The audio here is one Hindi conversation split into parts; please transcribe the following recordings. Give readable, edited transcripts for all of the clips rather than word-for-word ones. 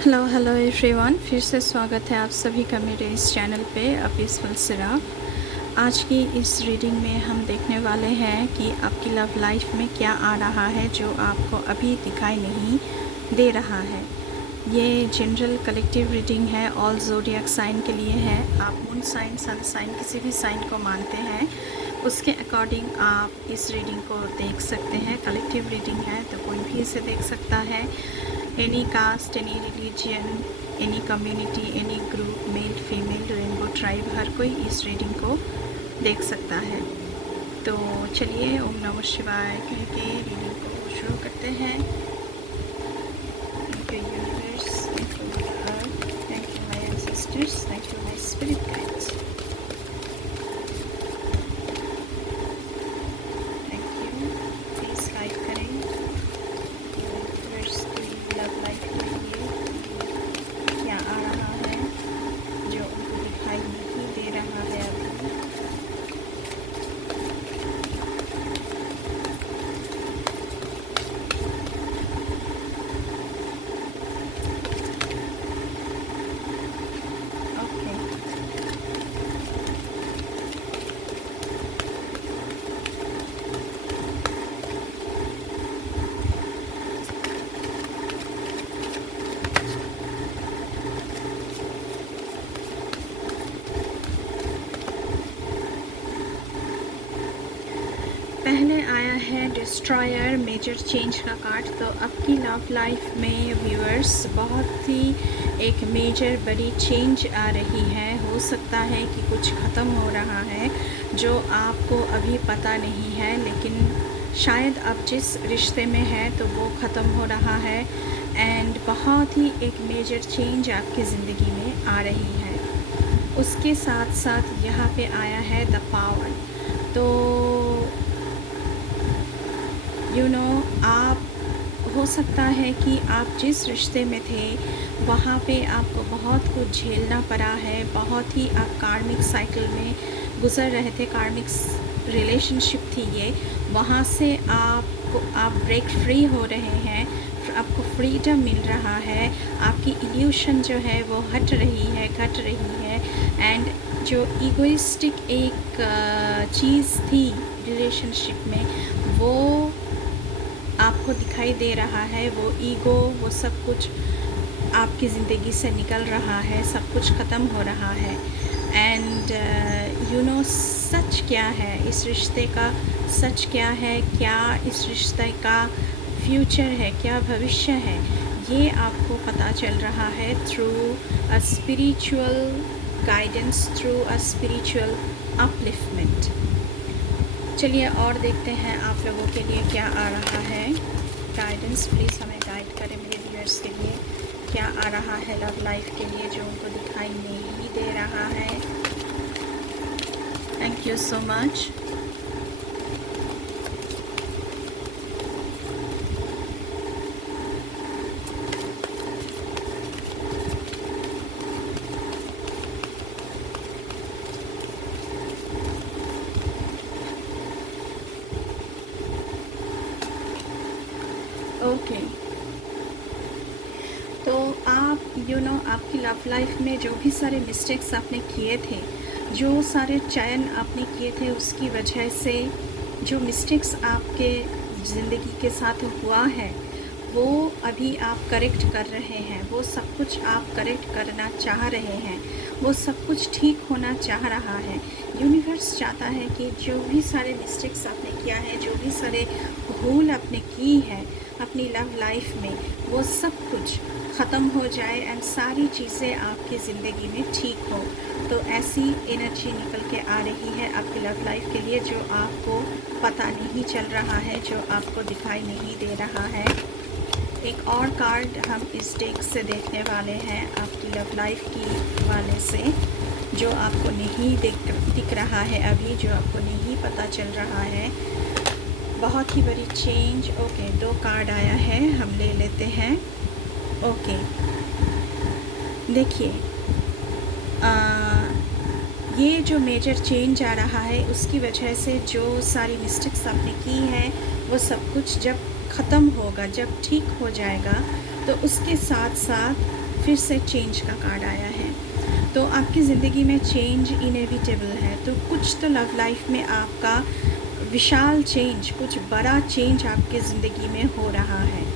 हेलो एवरीवन, फिर से स्वागत है आप सभी का मेरे इस चैनल पे पीसफुल सिराफ। आज की इस रीडिंग में हम देखने वाले हैं कि आपकी लव लाइफ में क्या आ रहा है जो आपको अभी दिखाई नहीं दे रहा है। ये जनरल कलेक्टिव रीडिंग है, ऑल ज़ोडिएक साइन के लिए है। आप मून साइन, सन साइन, किसी भी साइन को मानते हैं उसके अकॉर्डिंग आप इस रीडिंग को देख सकते हैं। कलेक्टिव रीडिंग है तो कोई भी इसे देख सकता है। Any caste, any religion, any community, any group, male female, rainbow tribe, हर कोई इस रीडिंग को देख सकता है। तो चलिए ओम नमः शिवाय कह के रीडिंग को शुरू करते हैं। Thank you universe, thank you mother earth, thank you my ancestors, thank you my spirit guides. Thank you, please guide करें यूनिवर्स की लव लाइफ के लिए क्या आ रहा है जो उनको दिखाई नहीं दे रहा है अभी। ओके, पहले आया है डिस्ट्रॉयर, मेजर चेंज का कार्ड। तो आपकी लव लाइफ में व्यूअर्स बहुत ही एक मेजर बड़ी चेंज आ रही है। हो सकता है कि कुछ ख़त्म हो रहा है जो आपको अभी पता नहीं है, लेकिन शायद अब जिस रिश्ते में है तो वो ख़त्म हो रहा है। एंड बहुत ही एक मेजर चेंज आपकी ज़िंदगी में आ रही है। उसके साथ साथ यहाँ पे आया है द पावर। तो आप हो सकता है कि आप जिस रिश्ते में थे वहाँ पे आपको बहुत कुछ झेलना पड़ा है। बहुत ही आप कार्मिक साइकिल में गुज़र रहे थे, कार्मिक रिलेशनशिप थी ये। वहाँ से आप ब्रेक फ्री हो रहे हैं, आपको फ्रीडम मिल रहा है। आपकी इल्यूशन जो है वो हट रही है, घट रही है। एंड जो ईगोइस्टिक एक चीज़ थी रिलेशनशिप में वो आपको दिखाई दे रहा है। वो ईगो, वो सब कुछ आपकी ज़िंदगी से निकल रहा है, सब कुछ ख़त्म हो रहा है। एंड सच क्या है इस रिश्ते का, सच क्या है, क्या इस रिश्ते का फ्यूचर है, क्या भविष्य है, ये आपको पता चल रहा है through a spiritual guidance, through a spiritual upliftment. चलिए और देखते हैं आप लोगों के लिए क्या आ रहा है। गाइडेंस प्लीज़ हमें गाइड करें मेरे व्यूअर्स के लिए क्या आ रहा है लव लाइफ के लिए जो उनको दिखाई नहीं दे रहा है। Thank you so much. Okay, तो आप आपकी लव लाइफ में जो भी सारे मिस्टेक्स आपने किए थे, जो सारे चयन आपने किए थे, उसकी वजह से जो मिस्टेक्स आपके ज़िंदगी के साथ हुआ है वो अभी आप करेक्ट कर रहे हैं। वो सब कुछ आप करेक्ट करना चाह रहे हैं, वो सब कुछ ठीक होना चाह रहा है। यूनिवर्स चाहता है कि जो भी सारे मिस्टेक्स आपने किया है, जो भी सारे भूल आपने की है अपनी लव लाइफ में, वो सब कुछ ख़त्म हो जाए एंड सारी चीज़ें आपकी ज़िंदगी में ठीक हो। तो ऐसी एनर्जी निकल के आ रही है आपकी लव लाइफ के लिए जो आपको पता नहीं चल रहा है, जो आपको दिखाई नहीं दे रहा है। एक और कार्ड हम इस डेक से देखने वाले हैं आपकी लव लाइफ की वाले से, जो आपको नहीं दिख रहा है अभी, जो आपको नहीं पता चल रहा है। बहुत ही बड़ी चेंज। ओके, 2 कार्ड आया है, हम ले लेते हैं। ओके, देखिए ये जो मेजर चेंज आ रहा है उसकी वजह से जो सारी मिस्टेक्स आपने की हैं वो सब कुछ जब ख़त्म होगा, जब ठीक हो जाएगा, तो उसके साथ साथ फिर से चेंज का कार्ड आया है। तो आपकी ज़िंदगी में चेंज इनेविटेबल है। तो कुछ तो लव लाइफ में आपका विशाल चेंज, कुछ बड़ा चेंज आपकी ज़िंदगी में हो रहा है।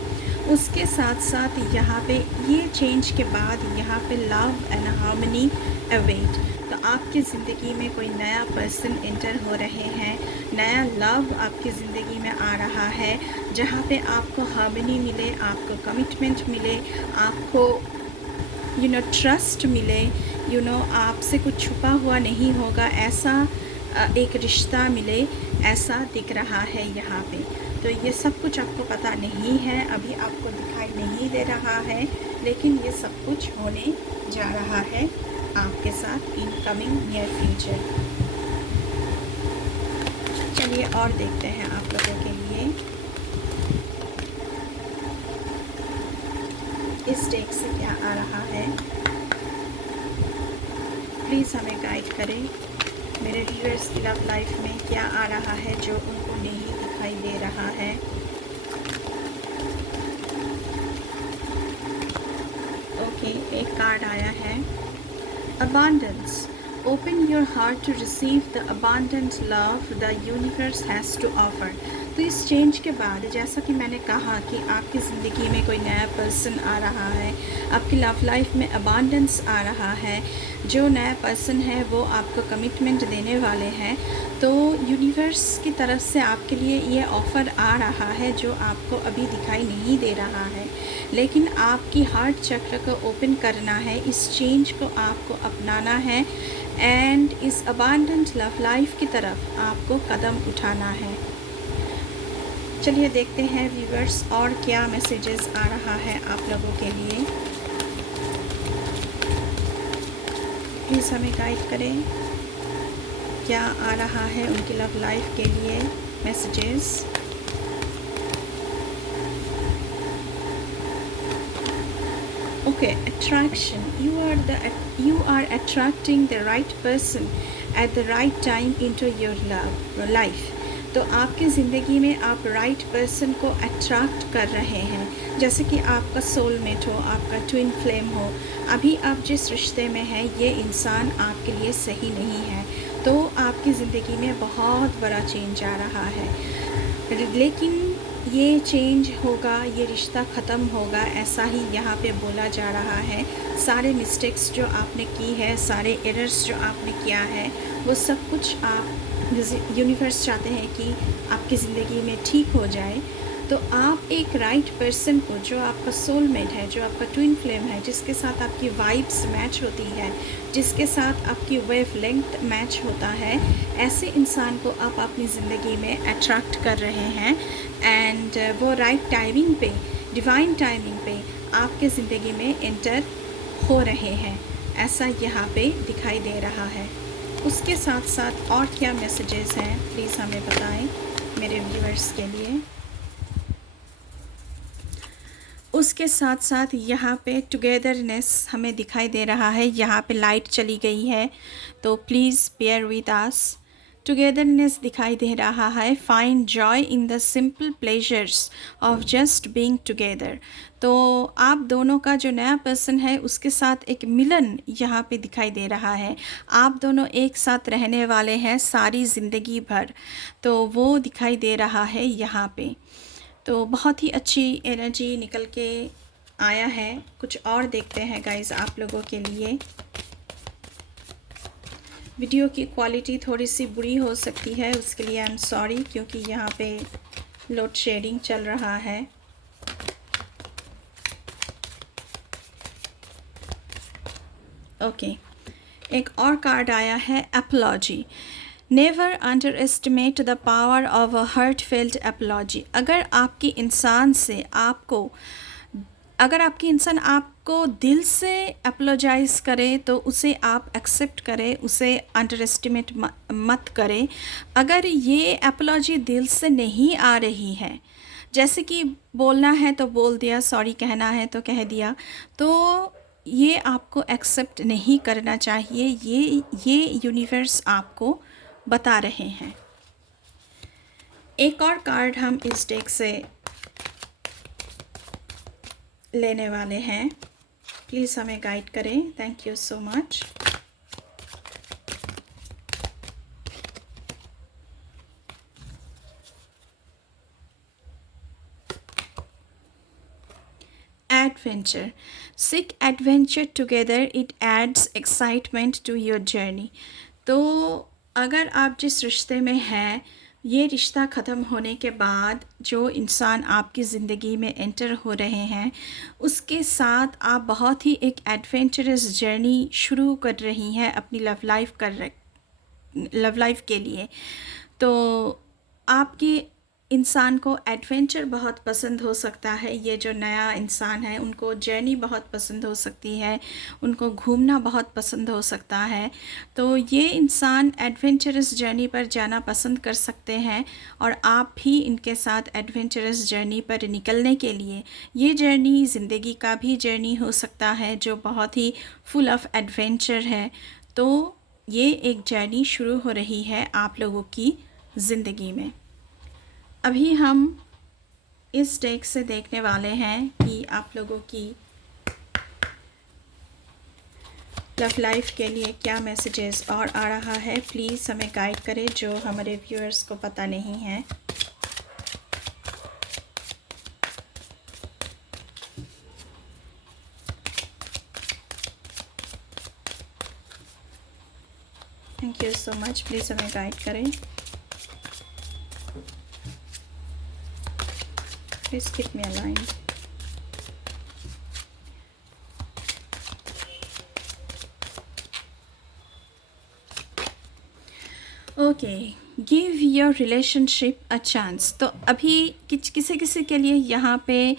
उसके साथ साथ यहाँ पे ये चेंज के बाद यहाँ पे लव एंड हार्मनी अवेट। तो आपकी ज़िंदगी में कोई नया पर्सन एंटर हो रहे हैं, नया लव आपकी ज़िंदगी में आ रहा है, जहाँ पे आपको हार्मनी मिले, आपको कमिटमेंट मिले, आपको ट्रस्ट मिले, आपसे कुछ छुपा हुआ नहीं होगा, ऐसा एक रिश्ता मिले, ऐसा दिख रहा है यहाँ पे। तो ये सब कुछ आपको पता नहीं है, अभी आपको दिखाई नहीं दे रहा है, लेकिन ये सब कुछ होने जा रहा है आपके साथ इन कमिंग नियर फ्यूचर। चलिए और देखते हैं आप लोगों के लिए इस डेक से क्या आ रहा है। प्लीज़ हमें गाइड करें। मेरे व्यूअर्स की लव लाइफ में क्या आ रहा है जो उनको नहीं दिखाई दे रहा है। ओके, एक कार्ड आया है, abundance. Open your heart to receive the abundant love the universe has to offer. तो इस चेंज के बाद, जैसा कि मैंने कहा कि आपकी ज़िंदगी में कोई नया पर्सन आ रहा है, आपकी लव लाइफ में अबांडेंस आ रहा है, जो नया पर्सन है वो आपको कमिटमेंट देने वाले हैं। तो यूनिवर्स की तरफ से आपके लिए ये ऑफ़र आ रहा है जो आपको अभी दिखाई नहीं दे रहा है, लेकिन आपकी हार्ट चक्र को ओपन करना है, इस चेंज को आपको अपनाना है एंड इस अबांडेंट लव लाइफ की तरफ आपको कदम उठाना है। चलिए देखते हैं व्यूअर्स और क्या मैसेजेस आ रहा है आप लोगों के लिए। प्लीज़ हमें गाइड करें, क्या आ रहा है उनकी लव लाइफ के लिए messages. Okay, attraction. you are attracting the right person at the right time into your life। तो आपकी ज़िंदगी में आप राइट पर्सन को अट्रैक्ट कर रहे हैं, जैसे कि आपका सोलमेट हो, आपका ट्विन फ्लेम हो। अभी आप जिस रिश्ते में हैं ये इंसान आपके लिए सही नहीं है, तो आपकी ज़िंदगी में बहुत बड़ा चेंज आ रहा है, लेकिन ये चेंज होगा, ये रिश्ता ख़त्म होगा, ऐसा ही यहाँ पे बोला जा रहा है। सारे मिस्टेक्स जो आपने की है, सारे एरर्स जो आपने किया है, वो सब कुछ आप यूनिवर्स चाहते हैं कि आपकी ज़िंदगी में ठीक हो जाए। तो आप एक राइट पर्सन को, जो आपका सोलमेट है, जो आपका ट्विन फ्लेम है, जिसके साथ आपकी वाइब्स मैच होती है, जिसके साथ आपकी वेव लेंथ मैच होता है, ऐसे इंसान को आप अपनी ज़िंदगी में अट्रैक्ट कर रहे हैं एंड वो राइट टाइमिंग पे, डिवाइन टाइमिंग पे आपके ज़िंदगी में एंटर हो रहे हैं, ऐसा यहाँ पे दिखाई दे रहा है। उसके साथ साथ और क्या मैसेजेस हैं प्लीज़ हमें बताएं मेरे व्यूअर्स के लिए। उसके साथ साथ यहाँ पे टुगेदरनेस हमें दिखाई दे रहा है। यहाँ पे लाइट चली गई है तो please bear with us. Togetherness दिखाई दे रहा है। Find joy in the simple pleasures of just being together. तो आप दोनों का जो नया पर्सन है उसके साथ एक मिलन यहाँ पे दिखाई दे रहा है। आप दोनों एक साथ रहने वाले हैं सारी ज़िंदगी भर, तो वो दिखाई दे रहा है यहाँ पे। तो बहुत ही अच्छी एनर्जी निकल के आया है। कुछ और देखते हैं गाइस आप लोगों के लिए। वीडियो की क्वालिटी थोड़ी सी बुरी हो सकती है, उसके लिए आई एम सॉरी, क्योंकि यहाँ पे लोड शेडिंग चल रहा है। ओके, एक और कार्ड आया है apology. Never underestimate the power of a heartfelt apology. अगर आपकी इंसान आपको दिल से अपोलोजाइज़ करे तो उसे आप एक्सेप्ट करें, उसे अंडर एस्टिमेट मत करें। अगर ये एपोलॉजी दिल से नहीं आ रही है, जैसे कि बोलना है तो बोल दिया, सॉरी कहना है तो कह दिया, तो ये आपको एक्सेप्ट नहीं करना चाहिए। ये यूनिवर्स आपको बता रहे हैं। एक और कार्ड हम इस डेक से लेने वाले हैं। प्लीज़ हमें गाइड करें। Thank you so much. Adventure. Seek adventure together. It adds excitement to your journey. तो अगर आप जिस रिश्ते में हैं, ये रिश्ता ख़त्म होने के बाद जो इंसान आपकी ज़िंदगी में एंटर हो रहे हैं, उसके साथ आप बहुत ही एक एडवेंचरस जर्नी शुरू कर रही हैं अपनी लव लाइफ के लिए। तो आपकी इंसान को एडवेंचर बहुत पसंद हो सकता है। ये जो नया इंसान है उनको जर्नी बहुत पसंद हो सकती है, उनको घूमना बहुत पसंद हो सकता है। तो ये इंसान एडवेंचरस जर्नी पर जाना पसंद कर सकते हैं और आप भी इनके साथ एडवेंचरस जर्नी पर निकलने के लिए, ये जर्नी ज़िंदगी का भी जर्नी हो सकता है जो बहुत ही फुल ऑफ एडवेंचर है। तो ये एक जर्नी शुरू हो रही है आप लोगों की ज़िंदगी में। अभी हम इस डेक से देखने वाले हैं कि आप लोगों की लव लाइफ के लिए क्या मैसेजेस और आ रहा है। प्लीज़ हमें गाइड करें जो हमारे व्यूअर्स को पता नहीं है। Thank you so much. Please हमें गाइड करें। Please keep me aligned. Okay, give your relationship a chance. तो अभी किसी किसी के लिए यहाँ पे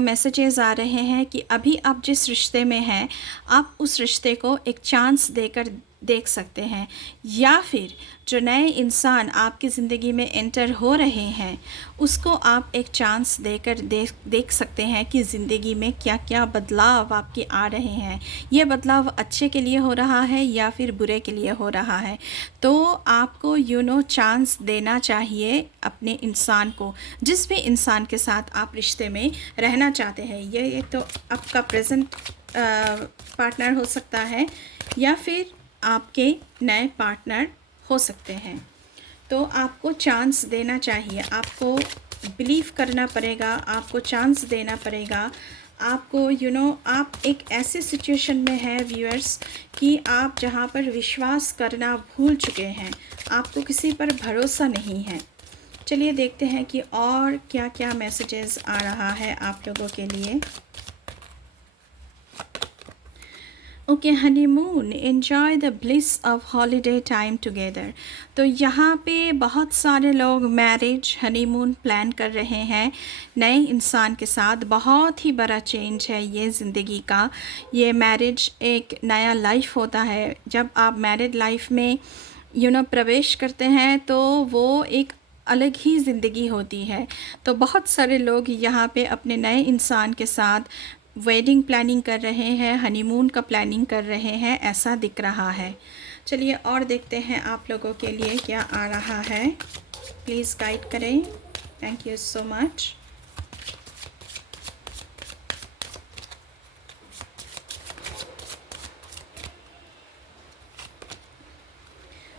मैसेजेस आ रहे हैं कि अभी आप जिस रिश्ते में हैं, आप उस रिश्ते को एक चांस देकर देख सकते हैं, या फिर जो नए इंसान आपकी ज़िंदगी में एंटर हो रहे हैं उसको आप एक चांस देकर देख सकते हैं कि ज़िंदगी में क्या क्या बदलाव आपके आ रहे हैं। ये बदलाव अच्छे के लिए हो रहा है या फिर बुरे के लिए हो रहा है। तो आपको चांस देना चाहिए अपने इंसान को, जिस भी इंसान के साथ आप रिश्ते में रहना चाहते हैं। ये तो आपका प्रेजेंट पार्टनर हो सकता है या फिर आपके नए पार्टनर हो सकते हैं। तो आपको चांस देना चाहिए, आपको बिलीव करना पड़ेगा, आपको चांस देना पड़ेगा। आपको आप एक ऐसे सिचुएशन में हैं व्यूअर्स कि आप जहाँ पर विश्वास करना भूल चुके हैं, आपको किसी पर भरोसा नहीं है। चलिए देखते हैं कि और क्या क्या मैसेजेस आ रहा है आप लोगों के लिए। Okay, honeymoon, enjoy the bliss of holiday time together. तो यहाँ पे बहुत सारे लोग मैरिज, हनीमून प्लान कर रहे हैं नए इंसान के साथ। बहुत ही बड़ा चेंज है ये ज़िंदगी का। ये मैरिज एक नया लाइफ होता है। जब आप मैरिड लाइफ में प्रवेश करते हैं तो वो एक अलग ही ज़िंदगी होती है। तो बहुत सारे लोग यहाँ पे अपने नए इंसान के साथ वेडिंग प्लानिंग कर रहे हैं, हनीमून का प्लानिंग कर रहे हैं, ऐसा दिख रहा है। चलिए और देखते हैं आप लोगों के लिए क्या आ रहा है। प्लीज़ गाइड करें। Thank you so much.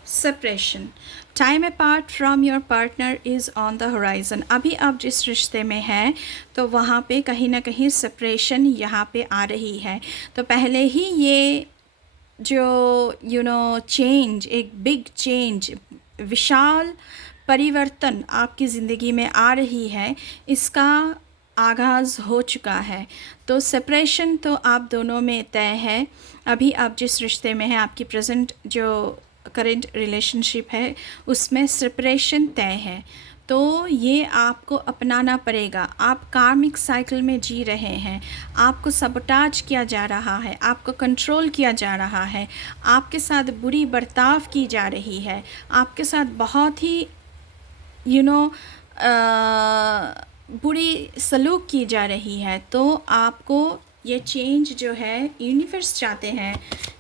Separation, time apart from your partner is on the horizon. अभी आप जिस रिश्ते में हैं तो वहाँ पे कहीं ना कहीं सेपरेशन यहाँ पे आ रही है। तो पहले ही ये जो चेंज, एक बिग चेंज, विशाल परिवर्तन आपकी ज़िंदगी में आ रही है, इसका आगाज़ हो चुका है। तो सेपरेशन तो आप दोनों में तय है। अभी आप जिस रिश्ते में हैं, आपकी प्रेजेंट जो करेंट रिलेशनशिप है उसमें सेपरेशन तय है। तो ये आपको अपनाना पड़ेगा। आप कार्मिक साइकिल में जी रहे हैं, आपको सबोटाज किया जा रहा है, आपको कंट्रोल किया जा रहा है, आपके साथ बुरी बर्ताव की जा रही है, आपके साथ बहुत ही बुरी सलूक की जा रही है। तो आपको ये चेंज जो है, यूनिवर्स चाहते हैं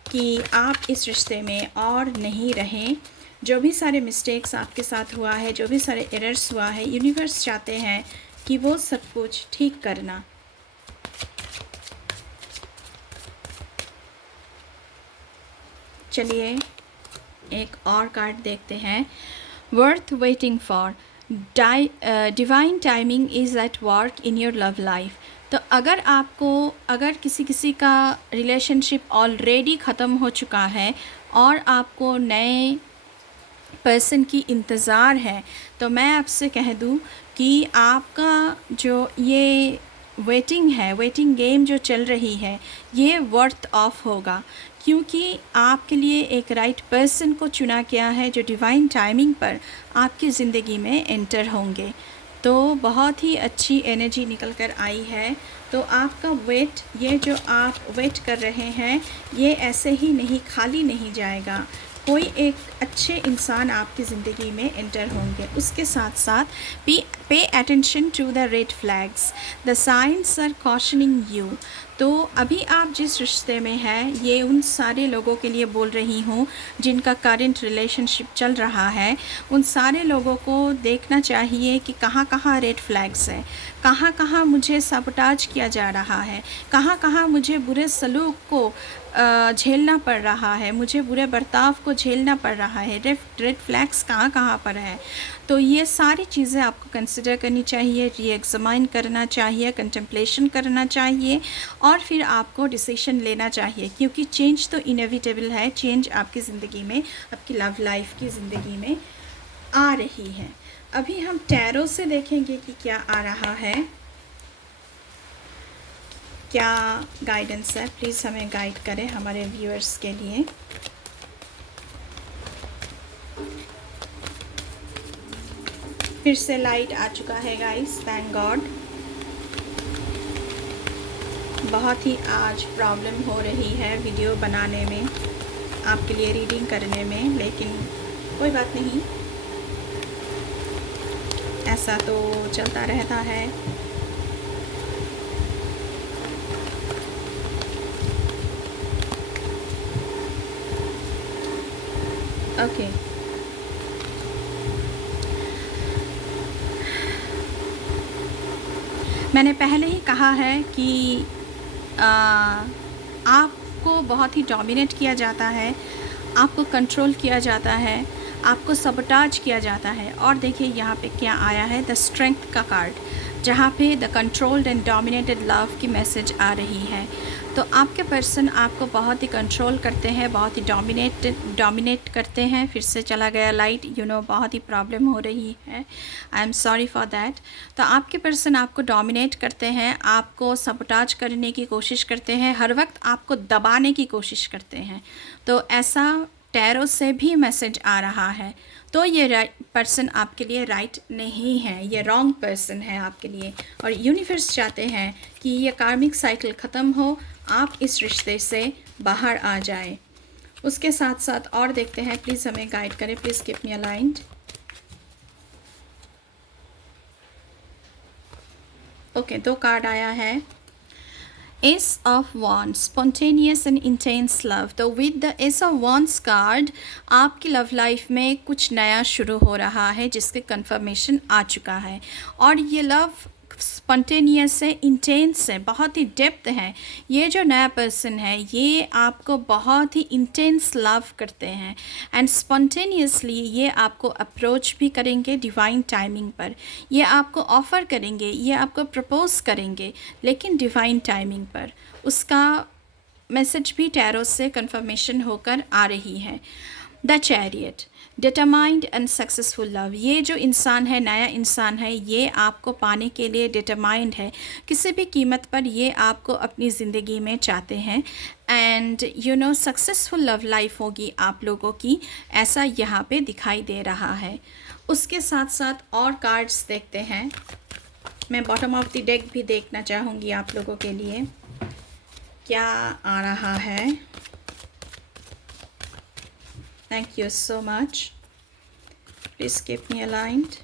कि आप इस रिश्ते में और नहीं रहें। जो भी सारे मिस्टेक्स आपके साथ हुआ है, जो भी सारे एरर्स हुआ है, यूनिवर्स चाहते हैं कि वो सब कुछ ठीक करना। चलिए एक और कार्ड देखते हैं। Worth waiting for, divine timing is at work in your love life. तो अगर किसी का रिलेशनशिप ऑलरेडी ख़त्म हो चुका है और आपको नए पर्सन की इंतज़ार है, तो मैं आपसे कह दूं कि आपका जो ये वेटिंग गेम जो चल रही है, ये वर्थ ऑफ होगा, क्योंकि आपके लिए एक राइट पर्सन को चुना गया है जो डिवाइन टाइमिंग पर आपकी ज़िंदगी में एंटर होंगे। तो बहुत ही अच्छी एनर्जी निकल कर आई है। तो आपका ये जो आप वेट कर रहे हैं, ये ऐसे ही नहीं खाली नहीं जाएगा। कोई एक अच्छे इंसान आपकी ज़िंदगी में एंटर होंगे। उसके साथ साथ pay attention to the red flags, the signs are cautioning you. तो अभी आप जिस रिश्ते में हैं, ये उन सारे लोगों के लिए बोल रही हूँ जिनका करंट रिलेशनशिप चल रहा है। उन सारे लोगों को देखना चाहिए कि कहाँ कहाँ रेड फ्लैग्स है, कहाँ कहाँ मुझे सबटाज किया जा रहा है, कहाँ कहाँ मुझे बुरे सलूक को झेलना पड़ रहा है, मुझे बुरे बर्ताव को झेलना पड़ रहा है। रेड फ्लैग्स कहाँ कहाँ पर है। तो ये सारी चीज़ें आपको कंसिडर करनी चाहिए, री-एग्ज़ामाइन करना चाहिए, कंटेम्पलेशन करना चाहिए और फिर आपको डिसीजन लेना चाहिए, क्योंकि चेंज तो इनेविटेबल है। चेंज आपकी ज़िंदगी में, आपकी लव लाइफ की ज़िंदगी में आ रही है। अभी हम टैरो से देखेंगे कि क्या आ रहा है, क्या गाइडेंस है। प्लीज़ हमें गाइड करें हमारे व्यूअर्स के लिए। फिर से लाइट आ चुका है गाइस, थैंक गॉड। बहुत ही आज प्रॉब्लम हो रही है वीडियो बनाने में, आपके लिए रीडिंग करने में, लेकिन कोई बात नहीं, ऐसा तो चलता रहता है। ओके, मैंने पहले ही कहा है कि आपको बहुत ही डोमिनेट किया जाता है, आपको कंट्रोल किया जाता है, आपको सबटाज किया जाता है। और देखिए यहाँ पे क्या आया है, द स्ट्रेंथ का कार्ड, जहाँ पे the controlled and dominated love की मैसेज आ रही है। तो आपके पर्सन आपको बहुत ही कंट्रोल करते हैं, बहुत ही डोमिनेट करते हैं। फिर से चला गया लाइट, बहुत ही प्रॉब्लम हो रही है, I am sorry for that. तो आपके पर्सन आपको डोमिनेट करते हैं, आपको सबटाज करने की कोशिश करते हैं, हर वक्त आपको दबाने की कोशिश करते हैं। तो ऐसा टैरो से भी मैसेज आ रहा है। तो ये पर्सन आपके लिए राइट नहीं है, ये रॉन्ग पर्सन है आपके लिए। और यूनिवर्स चाहते हैं कि ये कार्मिक साइकिल ख़त्म हो, आप इस रिश्ते से बाहर आ जाएं। उसके साथ साथ और देखते हैं, प्लीज़ हमें गाइड करें, please keep me aligned. Okay, 2 card आया है, Ace of Wands, spontaneous and intense love। तो with the Ace of Wands card आपकी लव लाइफ में कुछ नया शुरू हो रहा है, जिसके कंफर्मेशन आ चुका है। और ये लव स्पॉन्टेनियस है, इंटेंस है, बहुत ही डेप्थ है। ये जो नया पर्सन है, ये आपको बहुत ही इंटेंस लव करते हैं एंड स्पॉन्टेनियसली ये आपको अप्रोच भी करेंगे डिवाइन टाइमिंग पर। ये आपको ऑफ़र करेंगे, ये आपको प्रपोज़ करेंगे, लेकिन डिवाइन टाइमिंग पर। उसका मैसेज भी टैरो से कंफर्मेशन होकर आ रही है। The chariot, determined and successful love. ये जो इंसान है, नया इंसान है, ये आपको पाने के लिए डिटरमाइंड है, किसी भी कीमत पर ये आपको अपनी ज़िंदगी में चाहते हैं। एंड सक्सेसफुल लव लाइफ होगी आप लोगों की, ऐसा यहाँ पे दिखाई दे रहा है। उसके साथ साथ और कार्ड्स देखते हैं। मैं बॉटम ऑफ द डेक भी देखना चाहूँगी आप लोगों के लिए, क्या आ रहा है। Thank you so much. Please keep me aligned.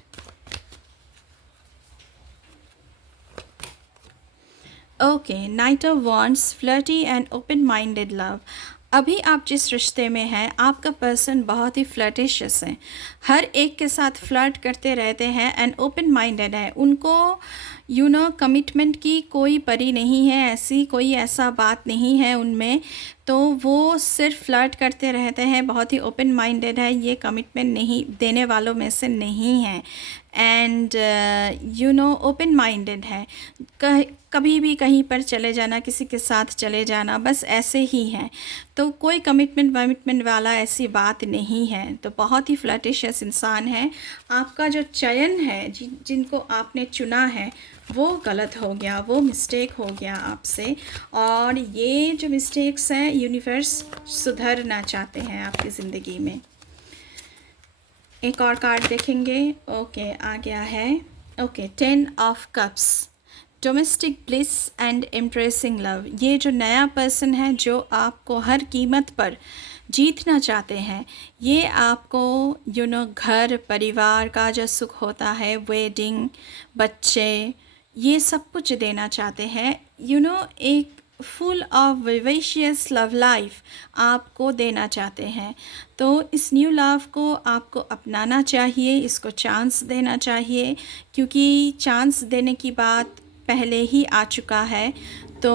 Okay, Knight of Wands, flirty and open-minded love. अभी आप जिस रिश्ते में हैं, आपका पर्सन बहुत ही फ्लर्टिशियस है, हर एक के साथ फ्लर्ट करते रहते हैं एंड ओपन माइंडेड है। उनको कमिटमेंट की कोई परी नहीं है, ऐसी कोई ऐसा बात नहीं है उनमें। तो वो सिर्फ फ्लर्ट करते रहते हैं, बहुत ही ओपन माइंडेड है, ये कमिटमेंट नहीं देने वालों में से नहीं है। एंड ओपन माइंडेड है, कभी भी कहीं पर चले जाना, किसी के साथ चले जाना, बस ऐसे ही है। तो कोई कमिटमेंट वाला ऐसी बात नहीं है। तो बहुत ही फ्लर्टिशियस इंसान है। आपका जो चयन है, जिनको आपने चुना है, वो गलत हो गया, वो मिस्टेक हो गया आपसे। और ये जो मिस्टेक्स हैं, यूनिवर्स सुधरना चाहते हैं आपकी ज़िंदगी में। एक और कार्ड देखेंगे। ओके, आ गया है। Okay, 10 of cups, domestic bliss and impressing love. ये जो नया पर्सन है, जो आपको हर कीमत पर जीतना चाहते हैं, ये आपको घर परिवार का जो सुख होता है, वेडिंग, बच्चे, ये सब कुछ देना चाहते हैं। एक full of vivacious love life आपको देना चाहते हैं। तो इस न्यू लव को आपको अपनाना चाहिए, इसको चांस देना चाहिए, क्योंकि चांस देने की बात पहले ही आ चुका है। तो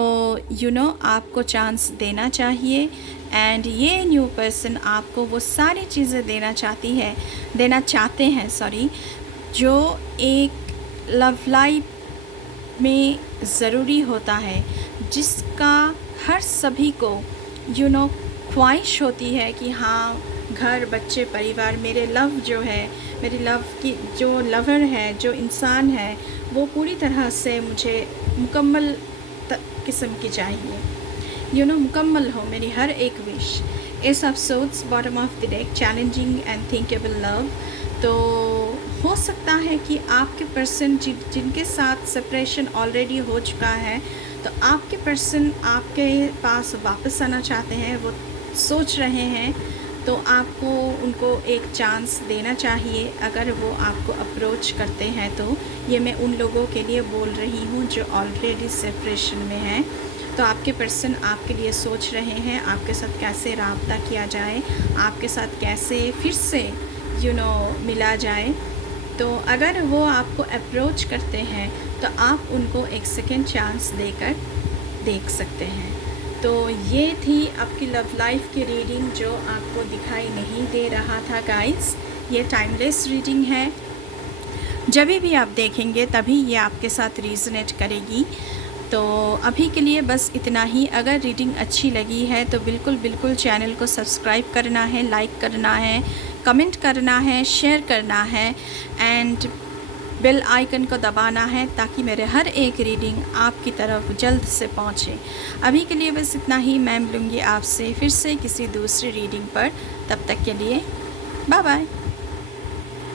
आपको चांस देना चाहिए। एंड ये न्यू पर्सन आपको वो सारी चीज़ें देना चाहते हैं जो एक लव लाइफ में ज़रूरी होता है, जिसका हर सभी को ख्वाहिश होती है कि हाँ, घर, बच्चे, परिवार, मेरी लव की जो लवर है, जो इंसान है, वो पूरी तरह से मुझे मुकम्मल किस्म की चाहिए। मुकम्मल हो मेरी हर एक wish. S of swords, bottom of the deck, challenging and thinkable love. तो हो सकता है कि आपके पर्सन जिनके साथ सेपरेशन ऑलरेडी हो चुका है, तो आपके पर्सन आपके पास वापस आना चाहते हैं, वो सोच रहे हैं। तो आपको उनको एक चांस देना चाहिए अगर वो आपको अप्रोच करते हैं। तो ये मैं उन लोगों के लिए बोल रही हूँ जो ऑलरेडी सेपरेशन में हैं। तो आपके पर्सन आपके लिए सोच रहे हैं आपके साथ कैसे राब्ता किया जाए, आपके साथ कैसे फिर से मिला जाए। तो अगर वो आपको अप्रोच करते हैं तो आप उनको एक सेकेंड चांस देकर देख सकते हैं। तो ये थी आपकी लव लाइफ की रीडिंग जो आपको दिखाई नहीं दे रहा था गाइस। ये टाइमलेस रीडिंग है, जब भी आप देखेंगे तभी ये आपके साथ रीजनेट करेगी। तो अभी के लिए बस इतना ही। अगर रीडिंग अच्छी लगी है तो बिल्कुल चैनल को सब्सक्राइब करना है, लाइक करना है, कमेंट करना है, शेयर करना है एंड बेल आइकन को दबाना है, ताकि मेरे हर एक रीडिंग आपकी तरफ जल्द से पहुंचे। अभी के लिए बस इतना ही। मैं मिलूँगी आपसे फिर से किसी दूसरी रीडिंग पर। तब तक के लिए बाय बाय।